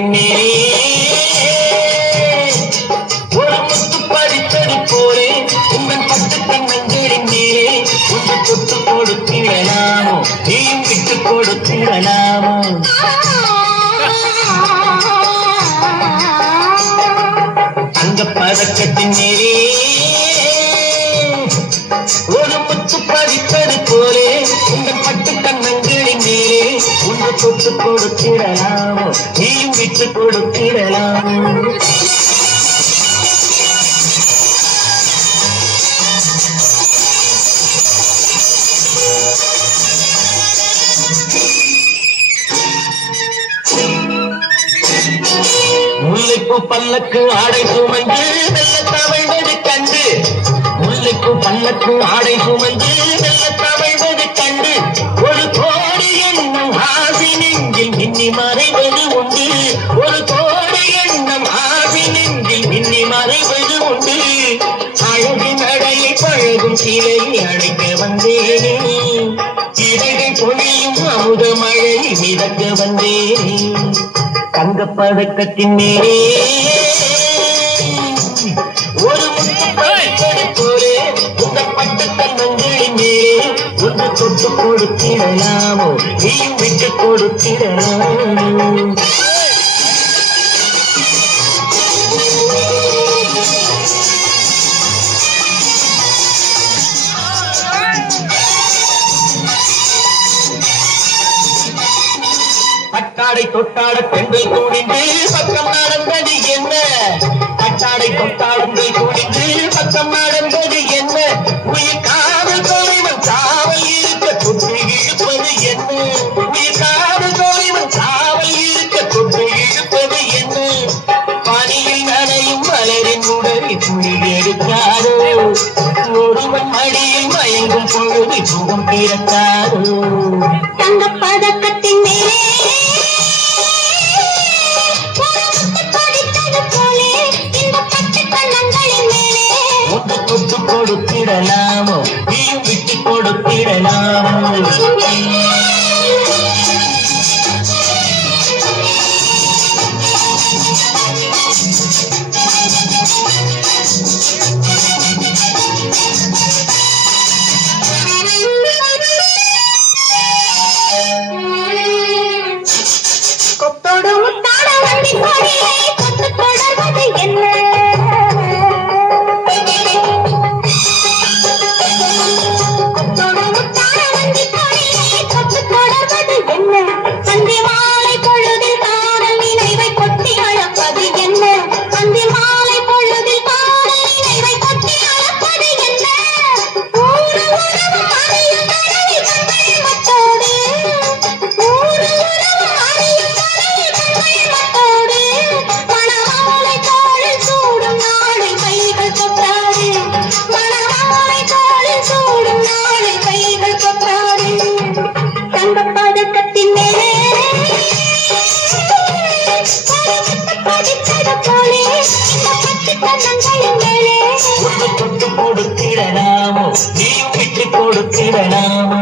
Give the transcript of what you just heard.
பதக்கத்தின் மேலே ஒரு முத்து பதித்தது போலே உங்கள் பட்டு கண்ணங்களின் மேலே ஒன்று தொட்டு கொடுத்திடலாமோ நீயும் விட்டு கொடுத்திடலாமோ அந்த பதக்கத்தின் மேலே ஒரு முத்து பதித்தது போலே உங்கள் பட்டு கண்ணங்களின் மேலே ஒன்று தொட்டு கொடுத்திடலாமோ நீயும் விட்டு கொடுத்திடலாமோ முல்லைப்பூ பல்லக்கு ஆடை சுமந்து மெல்ல தவழ்வது கண்டு முல்லைப்பூ பல்லக்கு ஆடை சுமந்து மெல்ல தவழ்வது கண்டு ஒரு கோடி எண்ணம் ஆசி நெஞ்சில் மின்னி மறைவது உண்டு ஒரு கோடி எண்ணம் ஆசி நெஞ்சில் மின்னி மறைவது உண்டு அழகு நடையை பழகும் சிலையை அழைக்க வந்தேனே இடையை பொழியும் அமுத மழை மிதக்க வந்தேனே தங்க பதக்கத்தின் மேலே ஒரு முத்து பதித்தது போலே உங்கள் பட்டு கண்ணங்களின் மேலே ஒன்று தொட்டு கொடுத்திடலாமோ நீயும் விட்டு கொடுத்திடலாமோ பட்டாடை தொட்டாட பெண்கள் கூடிந்து பக்கம் நடந்தது என்ன பட்டாடை தொட்டாடுங்கள் கூடிந்து பக்கம் நடந்தது என்ன உயிர் காவல் தோழிவன் காவல் இருக்க தொட்டு இழுப்பது என்ன உயிர் காவல் தோழிவன் காவல் இருக்க தொட்டு இழுப்பது என்ன பனியில் நனையும் மலரின் உடலில் துணி எடுக்காதோ ஒருவன் மடியில் மயங்கும் பொழுது சுகம் பிறக்காதோ தங்க பதக்கத்தின் மேலே ஒன்று தொட்டு கொடுத்திடலாமோ நீயும் விட்டு கொடுத்திடலாமோ கொத்தோடு முத்தாட வண்டி கோடியை கொத்து தொடர்வது என்ன தொட்டு கொடுத்திடலாமோ நீயும் விட்டு கொடுத்திடலாமோ